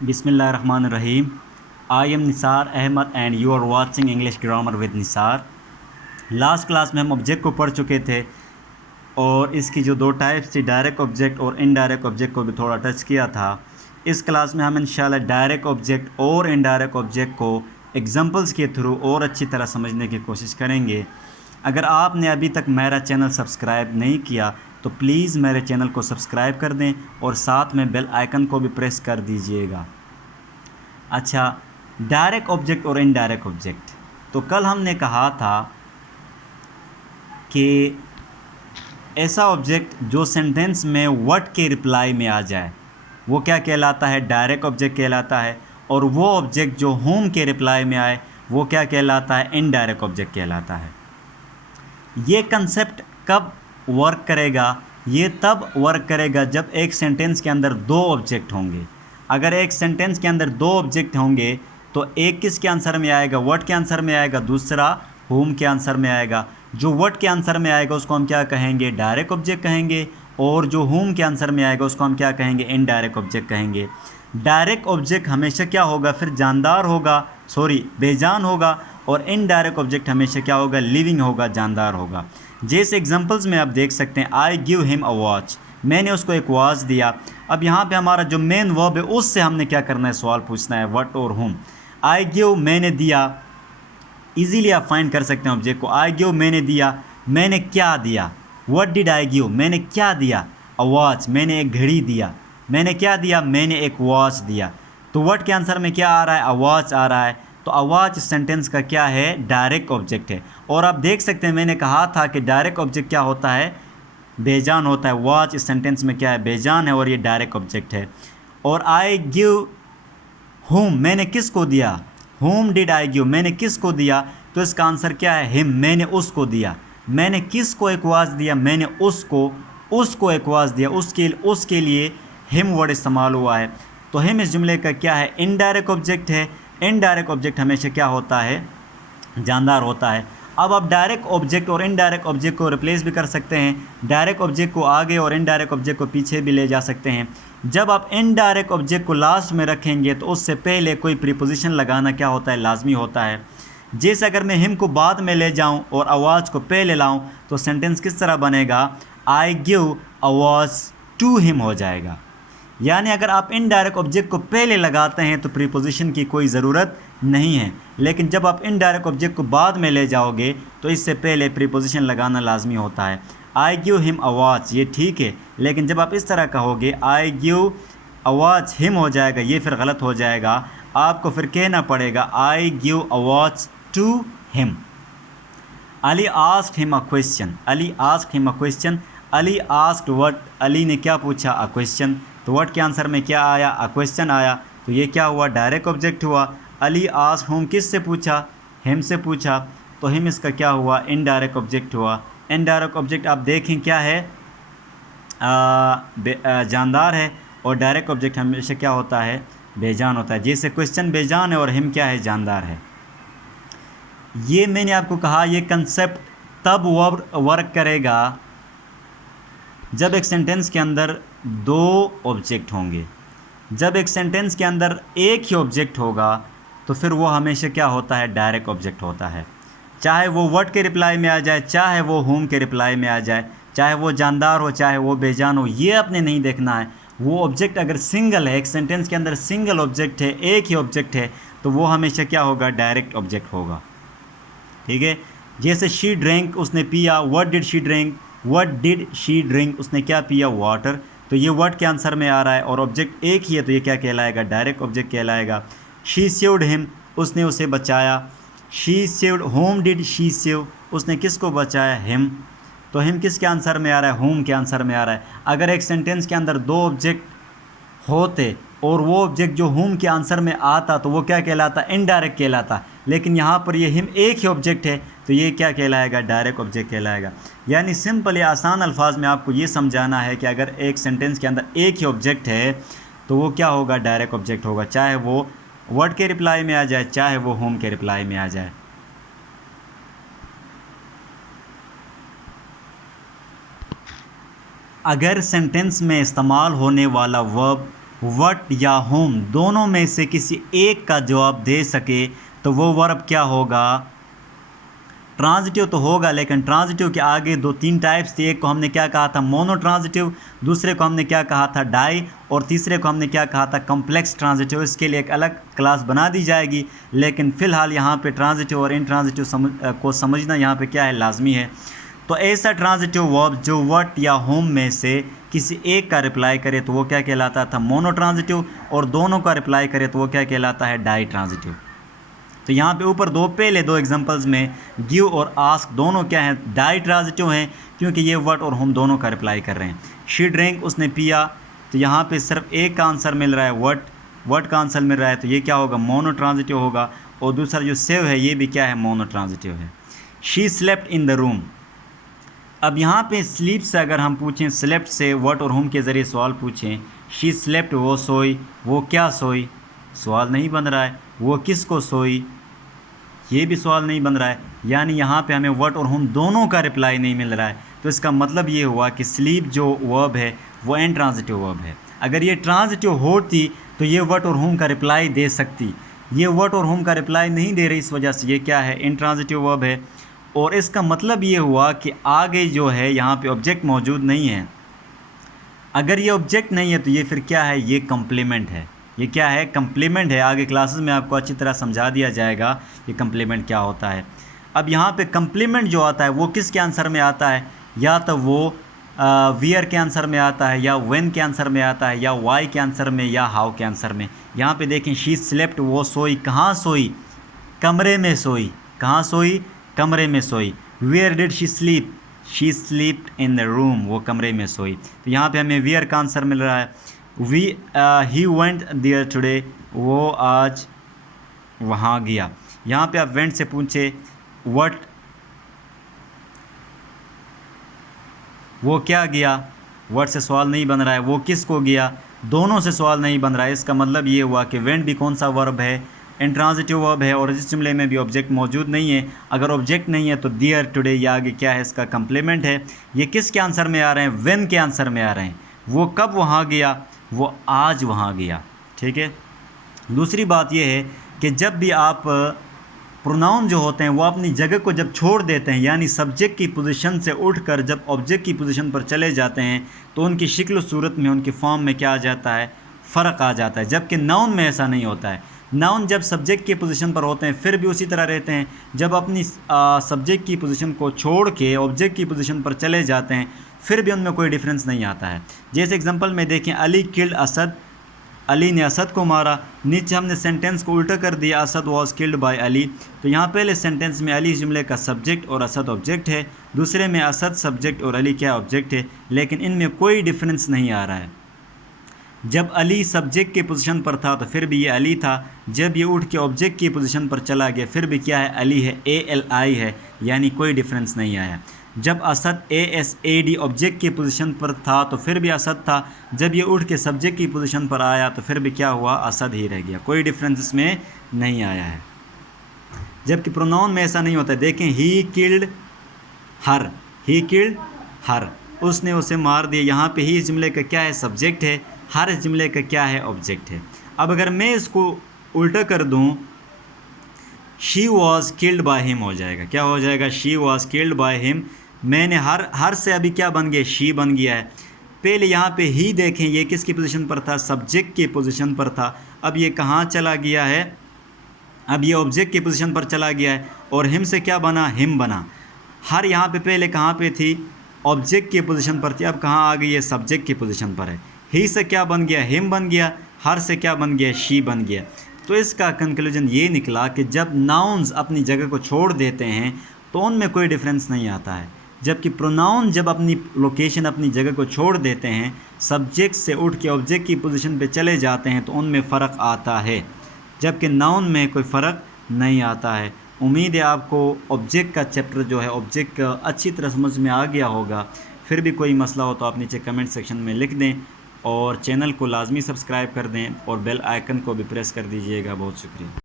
बिस्मिल्लाहिर्रहमानिर्रहीम। I am Nisar Ahmad and you are watching English grammar with Nisar. Last class में हम object को पढ़ चुके थे और इसकी जो दो टाइप्स थी, डायरेक्ट ऑब्जेक्ट और इनडायरेक्ट ऑब्जेक्ट, को भी थोड़ा टच किया था। इस क्लास में हम इंशाल्लाह डायरेक्ट ऑब्जेक्ट और इनडायरेक्ट ऑब्जेक्ट को एग्जांपल्स के थ्रू और अच्छी तरह समझने की कोशिश करेंगे। अगर आपने अभी तक मेरा चैनल सब्सक्राइब नहीं किया तो प्लीज़ मेरे चैनल को सब्सक्राइब कर दें और साथ में बेल आइकन को भी प्रेस कर दीजिएगा। अच्छा, डायरेक्ट ऑब्जेक्ट और इनडायरेक्ट ऑब्जेक्ट, तो कल हमने कहा था कि ऐसा ऑब्जेक्ट जो सेंटेंस में व्हाट के रिप्लाई में आ जाए वो क्या कहलाता है, डायरेक्ट ऑब्जेक्ट कहलाता है। और वो ऑब्जेक्ट जो होम के रिप्लाई में आए वो क्या कहलाता है, इनडायरेक्ट ऑब्जेक्ट कहलाता है। ये कंसेप्ट कब वर्क करेगा, ये तब वर्क करेगा जब एक सेंटेंस के अंदर दो ऑब्जेक्ट होंगे। अगर एक सेंटेंस के अंदर दो ऑब्जेक्ट होंगे तो एक किसके आंसर में आएगा, व्हाट के आंसर में आएगा, दूसरा होम के आंसर में आएगा। जो व्हाट के आंसर में आएगा उसको हम क्या कहेंगे, डायरेक्ट ऑब्जेक्ट कहेंगे, और जो होम के आंसर में आएगा उसको हम क्या कहेंगे, इनडायरेक्ट ऑब्जेक्ट कहेंगे। डायरेक्ट ऑब्जेक्ट हमेशा क्या होगा, फिर जानदार होगा, बेजान होगा, और इनडायरेक्ट ऑब्जेक्ट हमेशा क्या होगा, लिविंग होगा, जानदार होगा। जैसे एग्जांपल्स में आप देख सकते हैं, I give him a watch, मैंने उसको एक वॉच दिया। अब यहाँ पे हमारा जो मेन वर्ब है उससे हमने क्या करना है, सवाल पूछना है, व्हाट और होम। आई गिव मैंने दिया, इजीली आप फाइंड कर सकते हैं ऑब्जेक्ट को। आई गिव मैंने दिया, मैंने क्या दिया, व्हाट डिड आई गिव, मैंने क्या दिया, अ वॉच मैंने एक घड़ी दिया, मैंने क्या दिया, मैंने एक वॉच दिया। तो व्हाट के आंसर में क्या आ रहा है, अ वॉच आ रहा है। तो अ वॉच सेंटेंस का क्या है, डायरेक्ट ऑब्जेक्ट है। और आप देख सकते हैं मैंने कहा था कि डायरेक्ट ऑब्जेक्ट क्या होता है, बेजान होता है। वॉच इस सेंटेंस में क्या है, बेजान है, और ये डायरेक्ट ऑब्जेक्ट है। और आई गिव होम, मैंने किसको दिया, होम डिड आई गिव, मैंने किसको दिया, तो इसका आंसर क्या है, हिम, मैंने उसको दिया। मैंने किसको एक वॉच दिया, मैंने उसको एक वॉच दिया, उसके लिए हिम वर्ड इस्तेमाल हुआ है। तो हिम इस जुमले का क्या है, इनडायरेक्ट ऑब्जेक्ट है। इनडायरेक्ट ऑब्जेक्ट हमेशा क्या होता है, जानदार होता है। अब आप डायरेक्ट ऑब्जेक्ट और इनडायरेक्ट ऑब्जेक्ट को रिप्लेस भी कर सकते हैं। डायरेक्ट ऑब्जेक्ट को आगे और इनडायरेक्ट ऑब्जेक्ट को पीछे भी ले जा सकते हैं। जब आप इनडायरेक्ट ऑब्जेक्ट को लास्ट में रखेंगे तो उससे पहले कोई प्रीपोजिशन लगाना क्या होता है, लाजमी होता है। जैसे अगर मैं हिम को बाद में ले जाऊं और आवाज़ को पहले लाऊं तो सेंटेंस किस तरह बनेगा, आई गिव आवाज़ टू हिम हो जाएगा। यानी अगर आप इनडायरेक्ट ऑब्जेक्ट को पहले लगाते हैं तो प्रीपोजिशन की कोई ज़रूरत नहीं है, लेकिन जब आप इनडायरेक्ट ऑब्जेक्ट को बाद में ले जाओगे तो इससे पहले प्रीपोजिशन लगाना लाजमी होता है। I give him a watch, ये ठीक है, लेकिन जब आप इस तरह कहोगे आई गिव अ वॉच हिम हो जाएगा, ये फिर गलत हो जाएगा। आपको फिर कहना पड़ेगा I give a watch to him. Ali asked him a question, Ali asked him a question, Ali asked what, Ali ने क्या पूछा, अ क्वेश्चन। तो व्हाट के आंसर में क्या आया, अ क्वेश्चन आया। तो ये क्या हुआ, डायरेक्ट ऑब्जेक्ट हुआ। अली आस्क्ड होम, किससे पूछा, हिम से पूछा, तो हिम इसका क्या हुआ, इनडायरेक्ट ऑब्जेक्ट हुआ। इनडायरेक्ट ऑब्जेक्ट आप देखें क्या है, जानदार है, और डायरेक्ट ऑब्जेक्ट हमेशा क्या होता है, बेजान होता है। जैसे क्वेश्चन बेजान है और हिम क्या है, जानदार है। ये मैंने आपको कहा ये कंसेप्ट तब वर्क करेगा जब एक सेंटेंस के अंदर दो ऑब्जेक्ट होंगे। जब एक सेंटेंस के अंदर एक ही ऑब्जेक्ट होगा तो फिर वो हमेशा क्या होता है, डायरेक्ट ऑब्जेक्ट होता है। चाहे वो व्हाट के रिप्लाई में आ जाए, चाहे वो होम के रिप्लाई में आ जाए, चाहे वो जानदार हो, चाहे वो बेजान हो, ये आपने नहीं देखना है। वो ऑब्जेक्ट अगर सिंगल है, एक सेंटेंस के अंदर सिंगल ऑब्जेक्ट है, एक ही ऑब्जेक्ट है, तो वो हमेशा क्या होगा, डायरेक्ट ऑब्जेक्ट होगा। ठीक है। जैसे शी ड्रिंक, उसने पिया, what did she drink, what did she drink, उसने क्या पिया, वाटर। तो ये व्हाट के आंसर में आ रहा है और ऑब्जेक्ट एक ही है, तो ये क्या कहलाएगा, डायरेक्ट ऑब्जेक्ट कहलाएगा। शी सेव्ड हिम, उसने उसे बचाया। She saved home did she save, उसने किसको बचाया, हिम। तो हिम किसके आंसर में आ रहा है, होम के आंसर में आ रहा है। अगर एक सेंटेंस के अंदर दो ऑब्जेक्ट होते और वो ऑब्जेक्ट जो होम के आंसर में आता तो वो क्या कहलाता, इनडायरेक्ट कहलाता। लेकिन यहाँ पर ये हिम एक ही ऑब्जेक्ट है तो ये क्या कहलाएगा, डायरेक्ट ऑब्जेक्ट कहलाएगा। यानी सिंपल या आसान अल्फाज में आपको ये समझाना है कि अगर एक सेंटेंस के अंदर एक ही ऑब्जेक्ट है तो वो क्या होगा, डायरेक्ट ऑब्जेक्ट होगा, चाहे वो वर्ड के रिप्लाई में आ जाए, चाहे वो होम के रिप्लाई में आ जाए। अगर सेंटेंस में इस्तेमाल होने वाला वर्ब व्हाट या whom दोनों में से किसी एक का जवाब दे सके तो वो वर्ब क्या होगा, ट्रांजिटिव तो होगा, लेकिन ट्रांजिटिव के आगे 2-3 टाइप्स थे। एक को हमने क्या कहा था, मोनो ट्रांजिटिव, दूसरे को हमने क्या कहा था, डाई, और तीसरे को हमने क्या कहा था, कम्प्लेक्स ट्रांजिटिव। इसके लिए एक अलग क्लास बना दी जाएगी, लेकिन फ़िलहाल यहाँ पे ट्रांजिटिव और इंट्रांजिटिव को समझना यहाँ पे क्या है, लाजमी है। तो ऐसा ट्रांजिटिव वर्ब जो व्हाट या whom में से किसी एक का रिप्लाई करे तो वो क्या कहलाता था, मोनो ट्रांजिटिव, और दोनों का रिप्लाई करे तो वो क्या कहलाता है, डाई ट्रांजिटिव। तो यहाँ पे ऊपर पहले दो एग्जांपल्स में गिव और आस्क दोनों क्या हैं, डाई ट्रांजिटिव हैं, क्योंकि ये व्हाट और whom दोनों का रिप्लाई कर रहे हैं। शी ड्रिंक उसने पिया, तो यहाँ पे सिर्फ एक का आंसर मिल रहा है, व्हाट का आंसर मिल रहा है, तो ये क्या होगा, मोनो ट्रांजिटिव होगा। और दूसरा जो सेव है ये भी क्या है, मोनो ट्रांजिटिव है। She slept in the room, अब यहाँ पे स्लीप से अगर हम पूछें, स्लेप्ट से व्हाट और whom के ज़रिए सवाल पूछें, शी स्लेप्ट वो सोई, वो क्या सोई, सवाल नहीं बन रहा है। वो किसको सोई, ये भी सवाल नहीं बन रहा है। यानी यहाँ पे हमें व्हाट और whom दोनों का रिप्लाई नहीं मिल रहा है। तो इसका मतलब ये हुआ कि स्लीप जो वर्ब है वो इंट्रांजिटिव वर्ब है। अगर ये ट्रांजिटिव होती तो ये व्हाट और whom का रिप्लाई दे सकती, ये व्हाट और whom का रिप्लाई नहीं दे रही, इस वजह से ये क्या है, इंट्रांजिटिव वर्ब है। और इसका मतलब ये हुआ कि आगे जो है यहाँ पे ऑब्जेक्ट मौजूद नहीं है। अगर ये ऑब्जेक्ट नहीं है तो ये फिर क्या है, ये कम्प्लीमेंट है। ये क्या है, कम्प्लीमेंट है। आगे क्लासेस में आपको अच्छी तरह समझा दिया जाएगा कि कम्प्लीमेंट क्या होता है। अब यहाँ पे कम्प्लीमेंट जो आता है वो किसके आंसर में आता है, या तो वो वियर के आंसर में आता है, या व्हेन के आंसर में आता है, या वाई के आंसर में, या हाउ के आंसर में। यहाँ पे देखें, शी स्लेप्ट वो सोई, कहाँ सोई, कमरे में सोई, कहाँ सोई, कमरे में सोई। Where did she sleep, she slept in the room, वो कमरे में सोई। तो यहाँ पे हमें वेयर का आंसर मिल रहा है। ही वेंट देयर टुडे, वो आज वहाँ गया। यहाँ पे आप वेंट से पूछे व्हाट, वो क्या गया, व्हाट से सवाल नहीं बन रहा है। वो किसको गया, दोनों से सवाल नहीं बन रहा है। इसका मतलब ये हुआ कि वेंट भी कौन सा वर्ब है, इंट्रांजिटिव वर्ब है, और इस जुमले में भी ऑब्जेक्ट मौजूद नहीं है। अगर ऑब्जेक्ट नहीं है तो देयर टुडे या आगे क्या है, इसका कम्प्लीमेंट है। ये किसके आंसर में आ रहे हैं, व्हेन के आंसर में आ रहे हैं। वो कब वहाँ गया, वो आज वहाँ गया। ठीक है। दूसरी बात यह है कि जब भी आप प्रोनाउन जो होते हैं वो अपनी जगह को जब छोड़ देते हैं, यानी सब्जेक्ट की पोजीशन से उठकर जब ऑब्जेक्ट की पोजीशन पर चले जाते हैं, तो उनकी शक्ल सूरत में, उनकी फॉर्म में क्या आ जाता है, फ़र्क आ जाता है। जबकि नाउन में ऐसा नहीं होता है। नाउन जब सब्जेक्ट की पोजीशन पर होते हैं फिर भी उसी तरह रहते हैं, जब अपनी सब्जेक्ट की पोजीशन को छोड़ के ऑब्जेक्ट की पोजीशन पर चले जाते हैं फिर भी उनमें कोई डिफरेंस नहीं आता है। जैसे एग्जांपल में देखें, अली किल्ड असद, अली ने असद को मारा। नीचे हमने सेंटेंस को उल्टा कर दिया, Asad was killed by Ali. तो यहाँ पहले सेंटेंस में अली जुमले का सब्जेक्ट और असद ऑब्जेक्ट है, दूसरे में असद सब्जेक्ट और अली क्या ऑब्जेक्ट है, लेकिन इनमें कोई डिफरेंस नहीं आ रहा है। जब अली सब्जेक्ट की पोजीशन पर था तो फिर भी ये अली था, जब ये उठ के ऑब्जेक्ट की पोजीशन पर चला गया फिर भी क्या है, अली है, ALI है, यानी कोई डिफरेंस नहीं आया। जब असद ASAD ऑब्जेक्ट की पोजीशन पर था तो फिर भी असद था, जब ये उठ के सब्जेक्ट की पोजीशन पर आया तो फिर भी क्या हुआ, असद ही रह गया, कोई डिफरेंस इसमें नहीं आया है। जबकि प्रोनाउन में ऐसा नहीं होता। देखें, he killed her, he killed her, उसने उसे मार दिया। यहाँ पे ही इस जुमले का क्या है, सब्जेक्ट है, हर इस जुमले का क्या है, ऑब्जेक्ट है। अब अगर मैं इसको उल्टा कर दूँ, she was killed by him हो जाएगा। क्या हो जाएगा, she was killed by him. मैंने हर से अभी क्या बन गया, शी बन गया है। पहले यहाँ पे ही देखें, ये किसकी पोजीशन पर था, सब्जेक्ट की पोजीशन पर था। अब ये कहाँ चला गया है, अब ये ऑब्जेक्ट की पोजीशन पर चला गया है, और हिम से क्या बना, हिम बना। हर यहाँ पे पहले कहाँ पे थी, ऑब्जेक्ट की पोजीशन पर थी, अब कहाँ आ गई है, सब्जेक्ट की पोजीशन पर है। ही से क्या बन गया, हिम बन गया, हर से क्या बन गया, शी बन गया। तो इसका कंक्लूजन ये निकला कि जब नाउन्स अपनी जगह को छोड़ देते हैं तो उनमें कोई डिफरेंस नहीं आता है, जबकि प्रोनाउन जब अपनी लोकेशन, अपनी जगह को छोड़ देते हैं, सब्जेक्ट से उठ के ऑब्जेक्ट की पोजीशन पे चले जाते हैं तो उनमें फ़र्क आता है, जबकि नाउन में कोई फ़र्क नहीं आता है। उम्मीद है आपको ऑब्जेक्ट का चैप्टर जो है, ऑब्जेक्ट अच्छी तरह समझ में आ गया होगा। फिर भी कोई मसला हो तो आप नीचे कमेंट सेक्शन में लिख दें, और चैनल को लाजमी सब्सक्राइब कर दें, और बेल आइकन को भी प्रेस कर दीजिएगा। बहुत शुक्रिया।